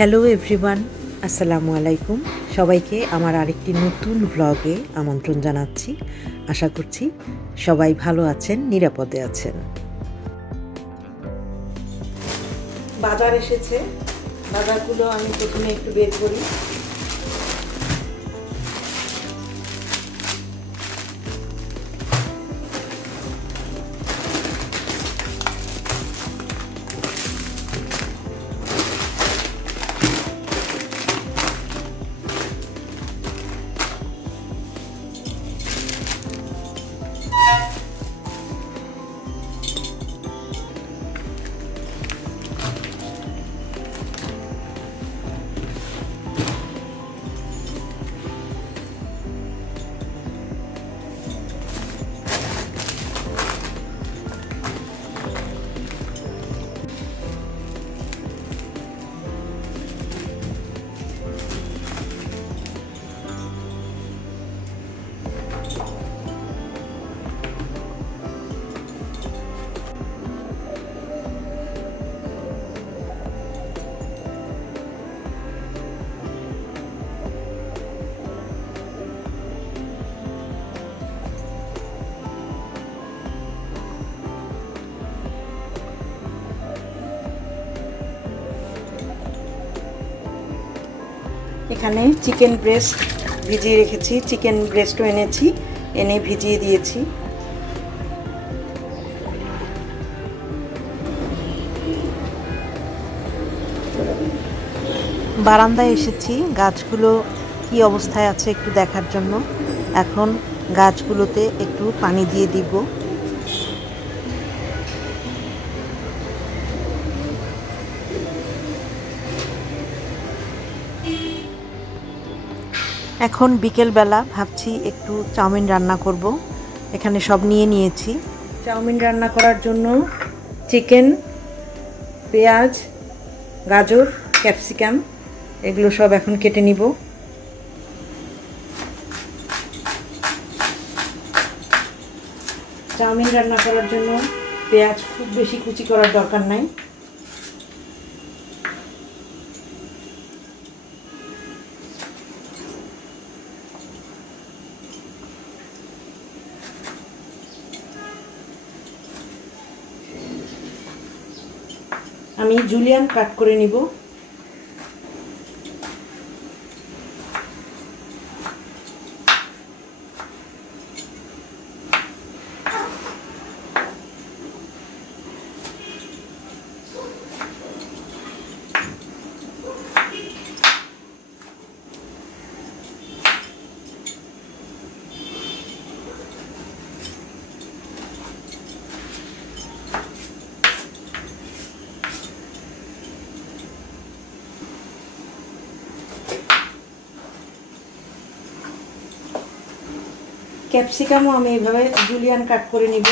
Hello everyone, আসসালামু আলাইকুম। সবাইকে আমার আরেকটি নতুন ব্লগে আমন্ত্রণ জানাচ্ছি। আশা করছি সবাই ভালো আছেন, নিরাপদে আছেন। বাজার এসেছে, বাজারগুলো আমি প্রথমে একটু বের করি। এখানে চিকেন ব্রেস্ট ভিজিয়ে রেখেছি, চিকেন ব্রেস্টও এনেছি, এনে ভিজিয়ে দিয়েছি। বারান্দায় এসেছি গাছগুলো কি অবস্থায় আছে একটু দেখার জন্য। এখন গাছগুলোতে একটু পানি দিয়ে দিব। এখন বিকেলবেলা ভাবছি একটু চাউমিন রান্না করব। এখানে সব নিয়ে নিয়েছি। চাউমিন রান্না করার জন্য চিকেন, পেঁয়াজ, গাজর, ক্যাপসিকাম এগুলো সব এখন কেটে নিব। চাউমিন রান্না করার জন্য পেঁয়াজ খুব বেশি কুচি করার দরকার নাই। আমি জুলিয়ান কাট করে নিব। ক্যাপসিকামও আমি এইভাবে জুলিয়ান কাট করে নিব।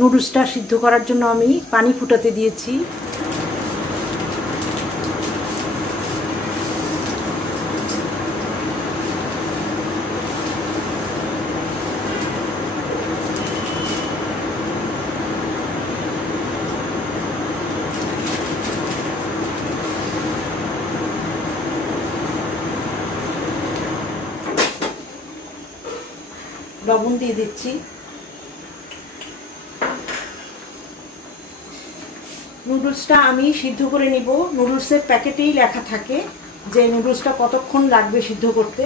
নুডলসটা সিদ্ধ করার জন্য আমি পানি ফুটাতে দিয়েছি। লবণ দিয়ে দিচ্ছি। নুডলসটা আমি সিদ্ধ করে নিব। নুডলসের প্যাকেটেই লেখা থাকে যে নুডলসটা কতক্ষণ লাগবে সিদ্ধ করতে।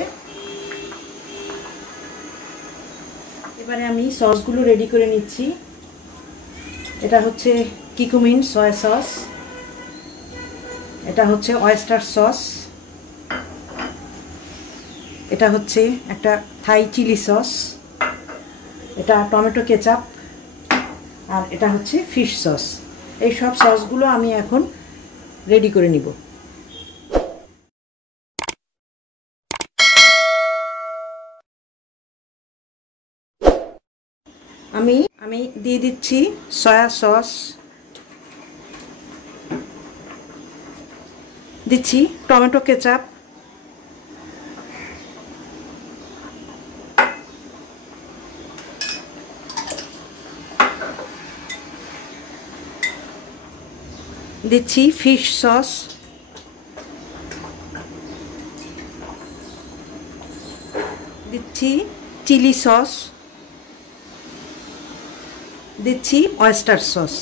এবারে আমি সসগুলো রেডি করে নিচ্ছি। এটা হচ্ছে কিকুমিন সয়া সস, এটা হচ্ছে অয়েস্টার সস, এটা হচ্ছে একটা থাই চিলি সস, এটা টমেটো কেচাপ, আর এটা হচ্ছে ফিশ সস। এই সব সসগুলো আমি এখন রেডি করে নিব। আমি দিয়ে দিচ্ছি সয়া সস, দিচ্ছি টমেটো কেচাপ, দিচ্ছি ফিশ সস, দিচ্ছি চিলি সস, দিচ্ছি অয়েস্টার সস।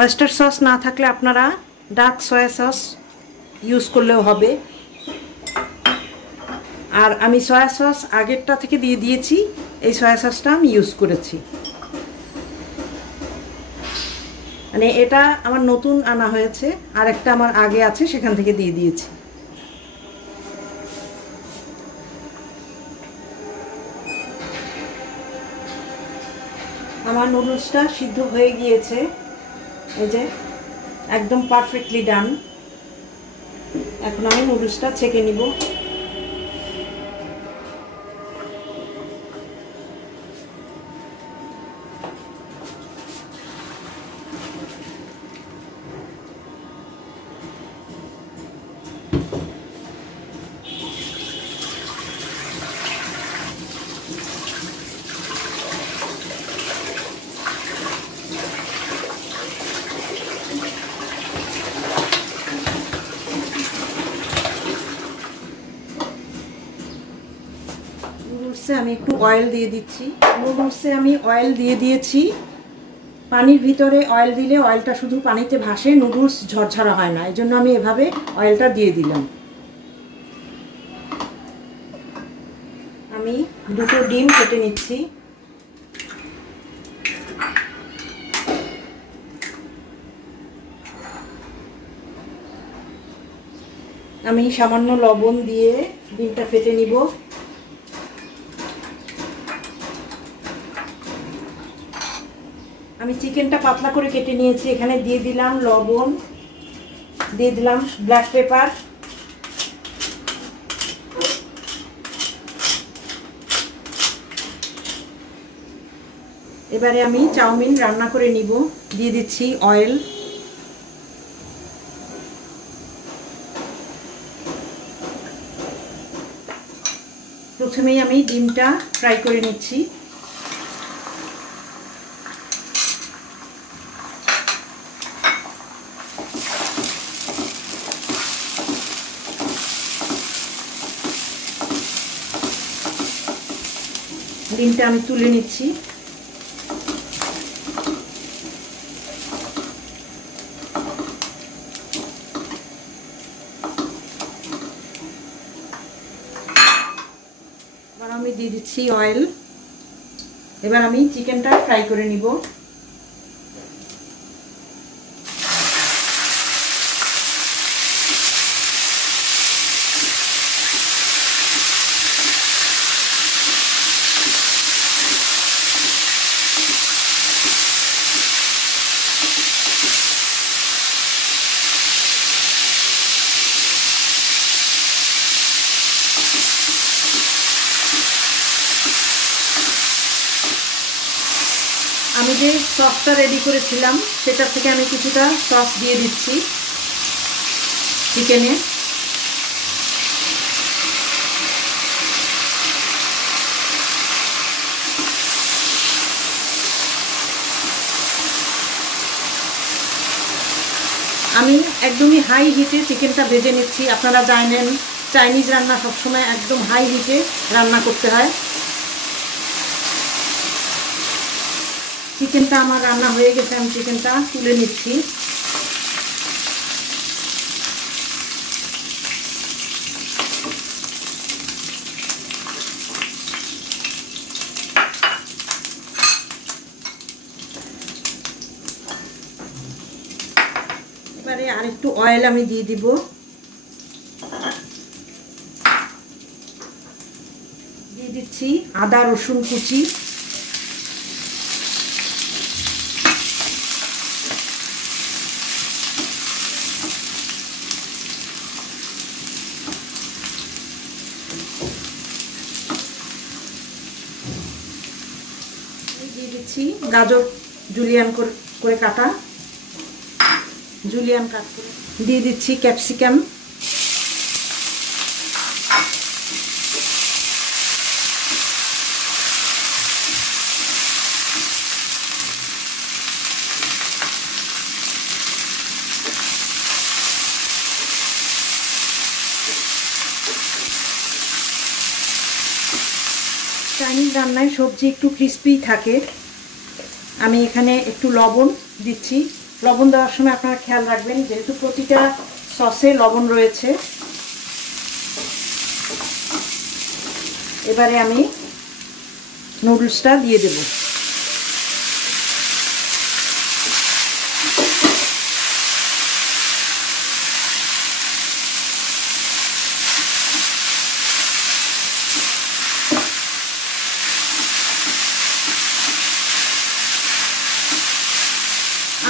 অয়েস্টার সস না থাকলে আপনারা ডার্ক সয়া সস ইউজ করলেও হবে। আর আমি সয়া সস আগেরটা থেকে দিয়ে দিয়েছি, এই সয়া সসটা আমি ইউজ করেছি। মানে এটা আমার নতুন আনা হয়েছে, আর একটা আমার আগে আছে সেখান থেকে দিয়ে দিয়েছি। আমার নুডলসটা সিদ্ধ হয়ে গিয়েছে, এই যে একদম পারফেক্টলি ডান। এখন আমি নুডলসটা ছেঁকে নিব। নুডলসে আমি একটু অয়েল দিয়ে দিচ্ছি। নুডলসে আমি অয়েল দিয়ে দিয়েছি। পানির ভিতরে অয়েল দিলে অয়েলটা শুধু পানিতে ভাসে, নুডলস ঝরঝরা হয় না, এই জন্য আমি এভাবে অয়েলটা দিয়ে দিলাম। আমি দুটো ডিম কেটে নিচ্ছি। আমি সামান্য লবণ দিয়ে ডিমটা ফেটে নিব। আমি চিকেনটা পাতলা করে কেটে নিয়েছি, এখানে দিয়ে দিলাম লবণ, দিয়ে দিলাম ব্ল্যাক পেপার, এবারে আমি চাউমিন রান্না করে নিব। দিয়ে দিচ্ছি অয়েল, প্রথমেই আমি ডিমটা ফ্রাই করে নিচ্ছি। ডিমটা আমি তুলে নিচ্ছি। এবার আমি দিয়ে দিচ্ছি অয়েল। এবার আমি চিকেনটা ফ্রাই করে নিব। আমি যে সসটা রেডি করেছিলাম সেটা থেকে আমি কিছুটা সস দিয়ে দিচ্ছি চিকেনে। আমি একদমই হাই হিটে চিকেনটা ভেজে নিচ্ছি। আপনারা জানেন চাইনিজ রান্না সবসময় একদম হাই হিটে রান্না করতে হয়। চিকেনটা আমার রান্না হয়ে গেছে, আমি চিকেনটা তুলে নিচ্ছি। এবারে আরেকটু অয়েল আমি দিয়ে দিব। আদা রসুন কুচি, দিয়ে দিচ্ছি গাজর জুলিয়ান করে কাটা, জুলিয়ান কাট করে দিয়ে দিচ্ছি ক্যাপসিকাম, চাইনিজ রান্নায় সবজি একটু ক্রিস্পি থাকে। আমি এখানে একটু লবণ দিচ্ছি। লবণ দেওয়ার সময় আপনারা খেয়াল রাখবেন, যেহেতু প্রতিটা সসে লবণ রয়েছে। এবারে আমি নুডলসটা দিয়ে দেব।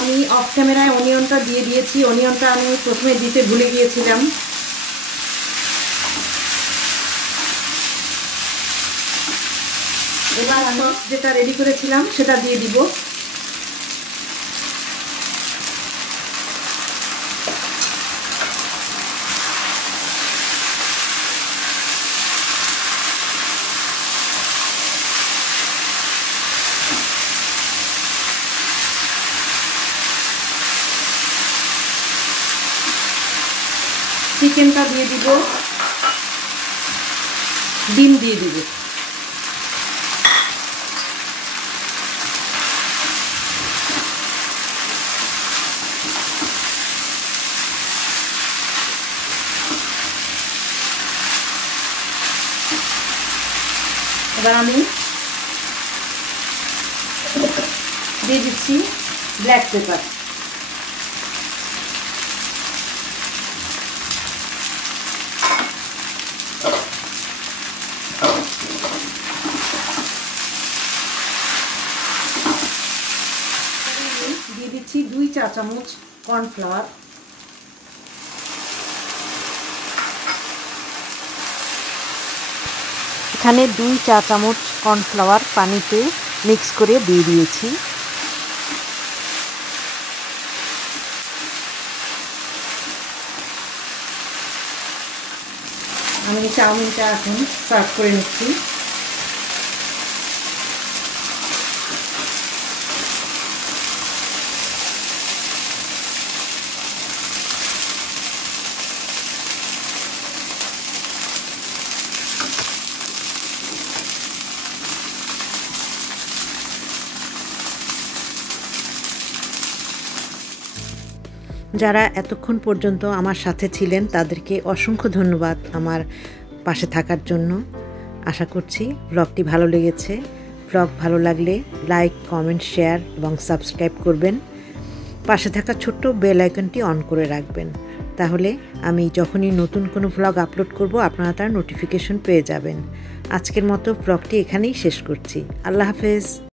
আমি অফ ক্যামেরায় অনিয়নটা দিয়ে দিয়েছি। অনিয়নটা আমি প্রথমে দিতে ভুলে গিয়েছিলাম। এবার আমি যেটা রেডি করেছিলাম সেটা দিয়ে দিব। চিকেনটা দিয়ে দিব, ডিম দিয়ে দিব। এবার আমি দিয়ে দিচ্ছি ব্ল্যাক পেপার। দিয়ে দিচ্ছি 2 চা চামচ কর্নফ্লাওয়ার। এখানে 2 চা চামচ কর্নফ্লাওয়ার পানিতে মিক্স করে দিয়ে দিয়েছি। আমি চাউমিনটা এখন সার্ভ করে নিচ্ছি। যারা এতক্ষণ পর্যন্ত আমার সাথে ছিলেন তাদেরকে অসংখ্য ধন্যবাদ আমার পাশে থাকার জন্য। আশা করছি ব্লগটি ভালো লেগেছে। ব্লগ ভালো লাগলে লাইক, কমেন্ট, শেয়ার এবং সাবস্ক্রাইব করবেন। পাশে থাকা ছোট্ট বেল আইকনটি অন করে রাখবেন, তাহলে আমি যখনই নতুন কোনো ব্লগ আপলোড করব আপনারা তার নোটিফিকেশন পেয়ে যাবেন। আজকের মতো ব্লগটি এখানেই শেষ করছি। আল্লাহ হাফেজ।